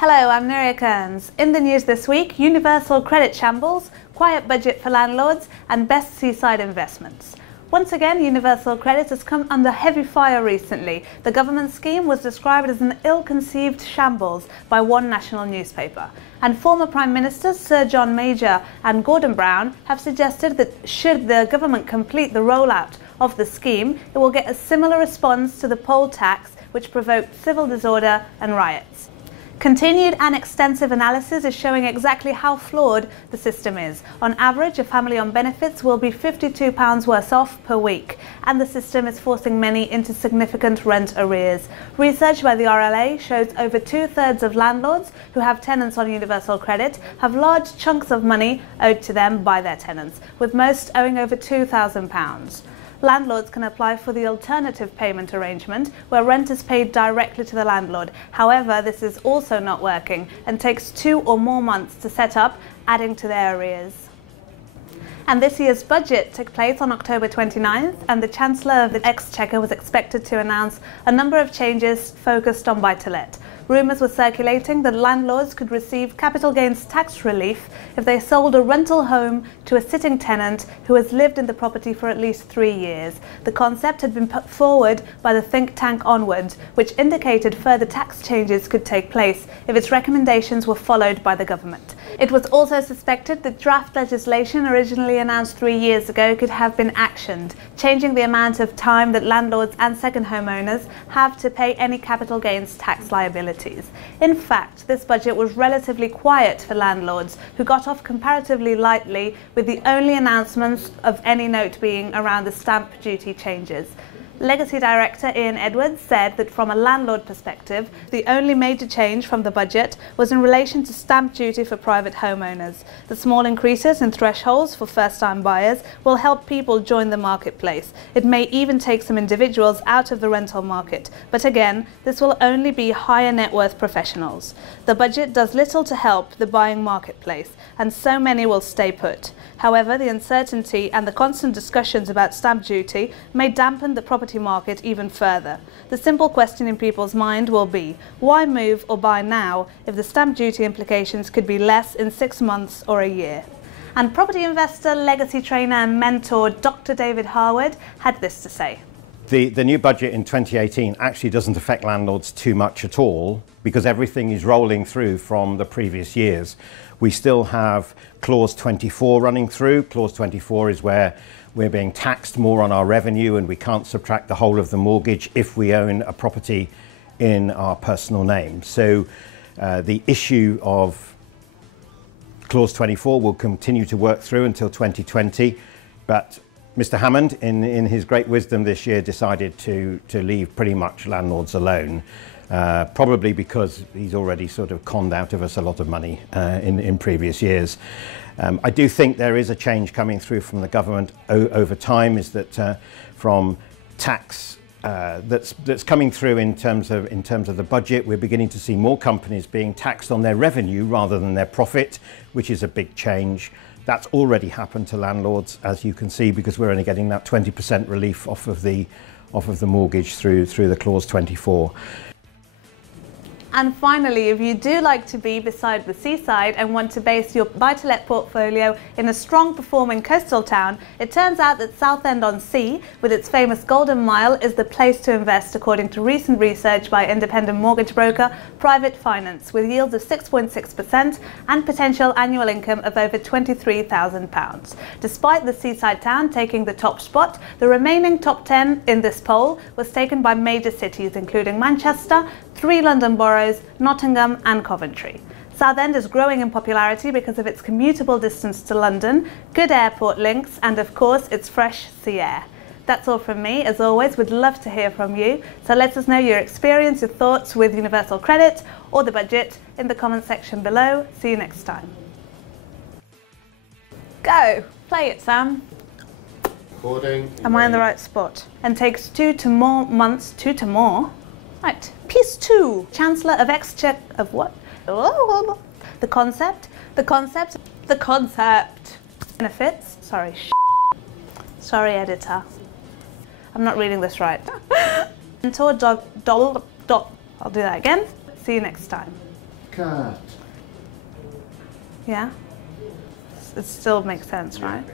Hello, I'm Nuria Kearns. In the news this week, universal credit shambles, quiet budget for landlords, and best seaside investments. Once again, universal credit has come under heavy fire recently. The government scheme was described as an ill-conceived shambles by one national newspaper. And former Prime Ministers Sir John Major and Gordon Brown have suggested that should the government complete the rollout of the scheme, it will get a similar response to the poll tax, which provoked civil disorder and riots. Continued and extensive analysis is showing exactly how flawed the system is. On average, a family on benefits will be £52 worse off per week, and the system is forcing many into significant rent arrears. Research by the RLA shows over two-thirds of landlords who have tenants on universal credit have large chunks of money owed to them by their tenants, with most owing over £2,000. Landlords can apply for the alternative payment arrangement, where rent is paid directly to the landlord. However, this is also not working and takes 2 or more months to set up, adding to their arrears. And this year's budget took place on October 29th, and the Chancellor of the Exchequer was expected to announce a number of changes focused on buy-to-let. Rumours were circulating that landlords could receive capital gains tax relief if they sold a rental home to a sitting tenant who has lived in the property for at least 3 years. The concept had been put forward by the think tank Onward, which indicated further tax changes could take place if its recommendations were followed by the government. It was also suspected that draft legislation originally announced 3 years ago could have been actioned, changing the amount of time that landlords and second homeowners have to pay any capital gains tax liabilities. In fact, this budget was relatively quiet for landlords, who got off comparatively lightly, with the only announcements of any note being around the stamp duty changes. Legacy Director Ian Edwards said that from a landlord perspective, the only major change from the budget was in relation to stamp duty for private homeowners. The small increases in thresholds for first-time buyers will help people join the marketplace. It may even take some individuals out of the rental market, but again, this will only be higher net worth professionals. The budget does little to help the buying marketplace, and so many will stay put. However, the uncertainty and the constant discussions about stamp duty may dampen the property market even further. The simple question in people's mind will be, why move or buy now if the stamp duty implications could be less in 6 months or a year? And property investor, legacy trainer and mentor Dr. David Harwood had this to say. The new budget in 2018 actually doesn't affect landlords too much at all, because everything is rolling through from the previous years. We still have Clause 24 running through. Clause 24 is where we're being taxed more on our revenue, and we can't subtract the whole of the mortgage if we own a property in our personal name. So the issue of Clause 24 will continue to work through until 2020, but Mr. Hammond, in his great wisdom this year, decided to leave pretty much landlords alone, probably because he's already sort of conned out of us a lot of money in previous years. I do think there is a change coming through from the government over time, is that from tax that's coming through in terms of the budget, we're beginning to see more companies being taxed on their revenue rather than their profit, which is a big change. That's already happened to landlords, as you can see, because we're only getting that 20% relief off of the mortgage through the Clause 24. And finally, if you do like to be beside the seaside and want to base your buy-to-let portfolio in a strong performing coastal town, it turns out that Southend-on-Sea, with its famous Golden Mile, is the place to invest, according to recent research by independent mortgage broker Private Finance, with yields of 6.6% and potential annual income of over £23,000. Despite the seaside town taking the top spot, the remaining top 10 in this poll was taken by major cities, including Manchester, 3 London boroughs, Nottingham and Coventry. Southend is growing in popularity because of its commutable distance to London, good airport links and of course its fresh sea air. That's all from me. As always, we'd love to hear from you, so let us know your experience, your thoughts with universal credit or the budget in the comment section below. See you next time. Go! Play it, Sam. Recording. Am I in the right spot? And takes 2 to more months, 2 to more? Right, piece 2, Chancellor of Exchequer of what? The concept. Benefits, sorry editor. I'm not reading this right. Mentor, I'll do that again. See you next time. cut. Yeah? It still makes sense, right?